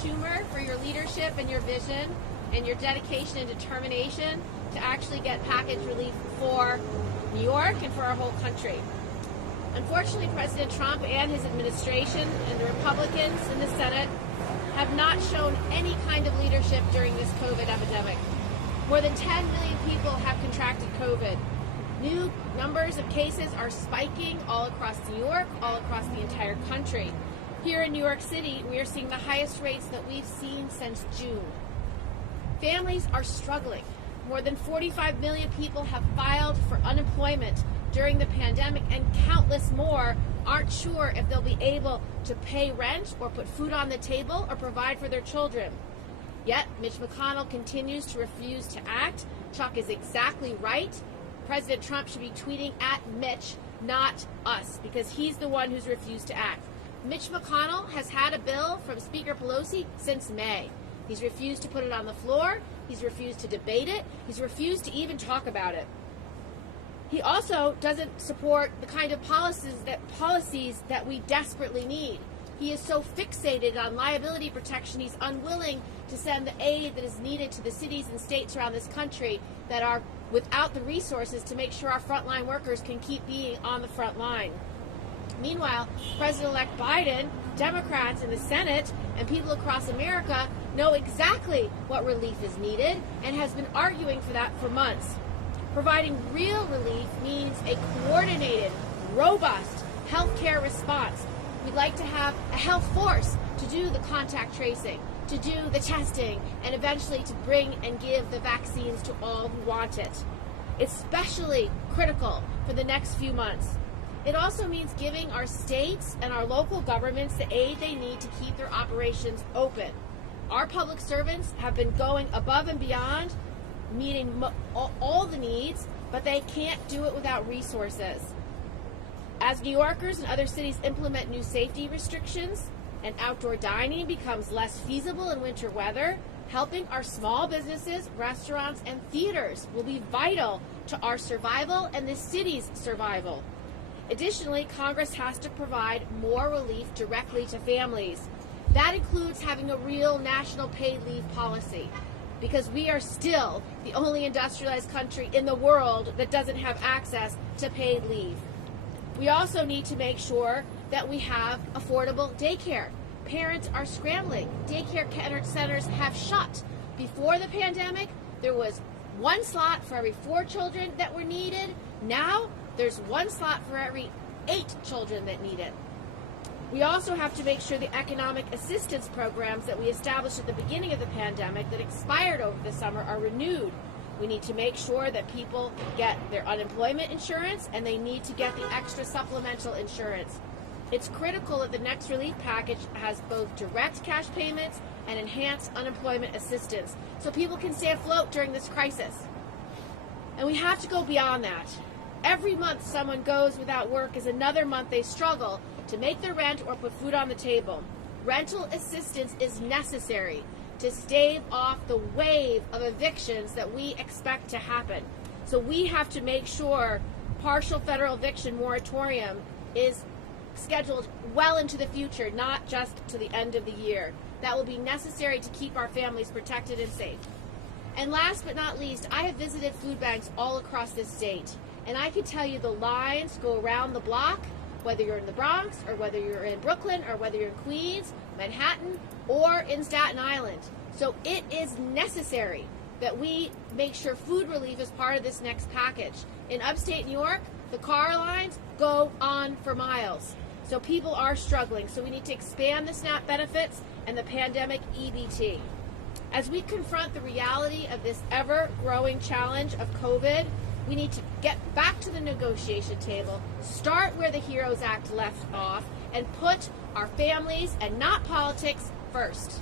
Schumer, for your leadership and your vision and your dedication and determination to actually get package relief for New York and for our whole country. Unfortunately, President Trump and his administration and the Republicans in the Senate have not shown any kind of leadership during this COVID epidemic. More than 10 million people have contracted COVID. New numbers of cases are spiking all across New York, all across the entire country. Here in New York City, we are seeing the highest rates that we've seen since June. Families are struggling. More than 45 million people have filed for unemployment during the pandemic, and countless more aren't sure if they'll be able to pay rent or put food on the table or provide for their children. Yet, Mitch McConnell continues to refuse to act. Chuck is exactly right. President Trump should be tweeting at Mitch, not us, because he's the one who's refused to act. Mitch McConnell has had a bill from Speaker Pelosi since May. He's refused to put it on the floor. He's refused to debate it. He's refused to even talk about it. He also doesn't support the kind of policies that we desperately need. He is so fixated on liability protection, he's unwilling to send the aid that is needed to the cities and states around this country that are without the resources to make sure our frontline workers can keep being on the front line. Meanwhile, President-elect Biden, Democrats in the Senate, and people across America know exactly what relief is needed and has been arguing for that for months. Providing real relief means a coordinated, robust healthcare response. We'd like to have a health force to do the contact tracing, to do the testing, and eventually to bring and give the vaccines to all who want it. It's especially critical for the next few months. It also means giving our states and our local governments the aid they need to keep their operations open. Our public servants have been going above and beyond, meeting all the needs, but they can't do it without resources. As New Yorkers and other cities implement new safety restrictions and outdoor dining becomes less feasible in winter weather, helping our small businesses, restaurants, and theaters will be vital to our survival and the city's survival. Additionally, Congress has to provide more relief directly to families. That includes having a real national paid leave policy, because we are still the only industrialized country in the world that doesn't have access to paid leave. We also need to make sure that we have affordable daycare. Parents are scrambling. Daycare centers have shut. Before the pandemic, there was one slot for every 4 children that were needed. Now, there's one slot for every 8 children that need it. We also have to make sure the economic assistance programs that we established at the beginning of the pandemic that expired over the summer are renewed. We need to make sure that people get their unemployment insurance, and they need to get the extra supplemental insurance. It's critical that the next relief package has both direct cash payments and enhanced unemployment assistance so people can stay afloat during this crisis. And we have to go beyond that. Every month someone goes without work is another month they struggle to make their rent or put food on the table. Rental assistance is necessary to stave off the wave of evictions that we expect to happen. So we have to make sure partial federal eviction moratorium is scheduled well into the future, not just to the end of the year. That will be necessary to keep our families protected and safe. And last but not least, I have visited food banks all across this state, and I can tell you the lines go around the block, whether you're in the Bronx or whether you're in Brooklyn or whether you're in Queens, Manhattan, or in Staten Island. So it is necessary that we make sure food relief is part of this next package. In upstate New York, the car lines go on for miles. So people are struggling. So we need to expand the SNAP benefits and the pandemic EBT. As we confront the reality of this ever-growing challenge of COVID, we need to get back to the negotiation table, start where the HEROES Act left off, and put our families and not politics first.